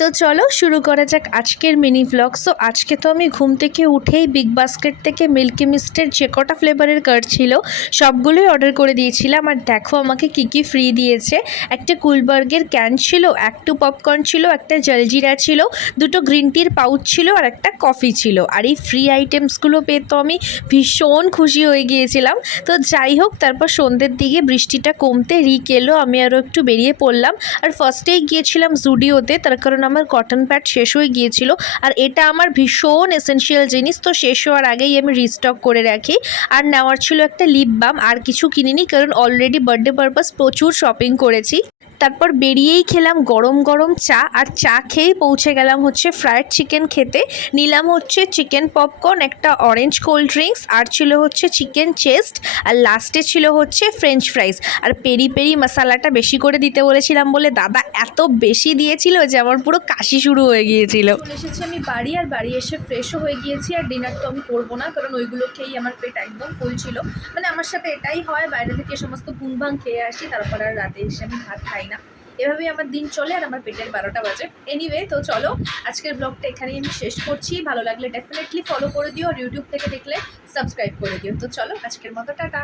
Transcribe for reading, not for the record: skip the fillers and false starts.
তো চলো শুরু করা যাক আজকের মিনি ব্লগ। সো আজকে তো আমি ঘুম থেকে উঠেই বিগ বাস্কেট থেকে মিল্কি মিস্টের যে কটা ফ্লেভারের কার্ড ছিল সবগুলোই অর্ডার করে দিয়েছিলাম। আর দেখো আমাকে কী ফ্রি দিয়েছে। একটা কুলবার্গের ক্যান ছিল, একটু পপকর্ন ছিল, একটা জলজিরা ছিল, দুটো গ্রিন টির পাউচ ছিল আর একটা কফি ছিল। আর এই ফ্রি আইটেমসগুলো পেয়ে তো আমি ভীষণ খুশি হয়ে গিয়েছিলাম। তো যাই হোক, তারপর সন্ধ্যের দিকে বৃষ্টিটা কমতে রিক এলো, আমি আরও একটু বেরিয়ে পড়লাম। আর ফার্স্টেই গিয়েছিলাম জুডিওতে, তার কারণ আমার কটন প্যাড শেষ হয়ে গিয়েছিল। আর এটা আমার ভীষণ এসেনশিয়াল জিনিস, তো শেষ হওয়ার আগেই আমি রিস্টক করে রাখি। আর নেওয়ার ছিল একটা লিপ বাম, আর কিছু কিনিনি কারণ অলরেডি বার্থডে পারপাস প্রচুর শপিং করেছি। তারপর বেরিয়েই খেলাম গরম গরম চা, আর চা খেয়েই পৌঁছে গেলাম হচ্ছে ফ্রায়েড চিকেন খেতে। নিলাম হচ্ছে চিকেন পপকর্ন, একটা অরেঞ্জ কোল্ড ড্রিঙ্কস, আর ছিল হচ্ছে চিকেন চেস্ট, আর লাস্টে ছিল হচ্ছে ফ্রেঞ্চ ফ্রাইজ। আর পেরি পেরি মশালাটা বেশি করে দিতে বলেছিলাম বলে দাদা এত বেশি দিয়েছিল যে আমার পুরো কাশি শুরু হয়ে গিয়েছিল। চলে এসেছি আমি বাড়ি, আর বাড়ি এসে ফ্রেশও হয়ে গিয়েছি। আর ডিনার তো আমি করবো না, কারণ ওইগুলো খেয়েই আমার পেট একদম ফুল ছিল। মানে আমার সাথে এটাই হয়, বাইরে থেকে সমস্ত ভুংভাং খেয়ে আসি, তারপর আর রাতে এসে আমি ভাত খাই না। এভাবেই আমার দিন চলে, আর আমার পেটের 12টা বাজে। এনিওয়ে, তো চলো আজকের ব্লগটা এখানেই আমি শেষ করছি। ভালো লাগলে ডেফিনেটলি ফলো করে দিও, আর ইউটিউব থেকে দেখলে সাবস্ক্রাইব করে দিও। তো চলো আজকের মতো টাটা।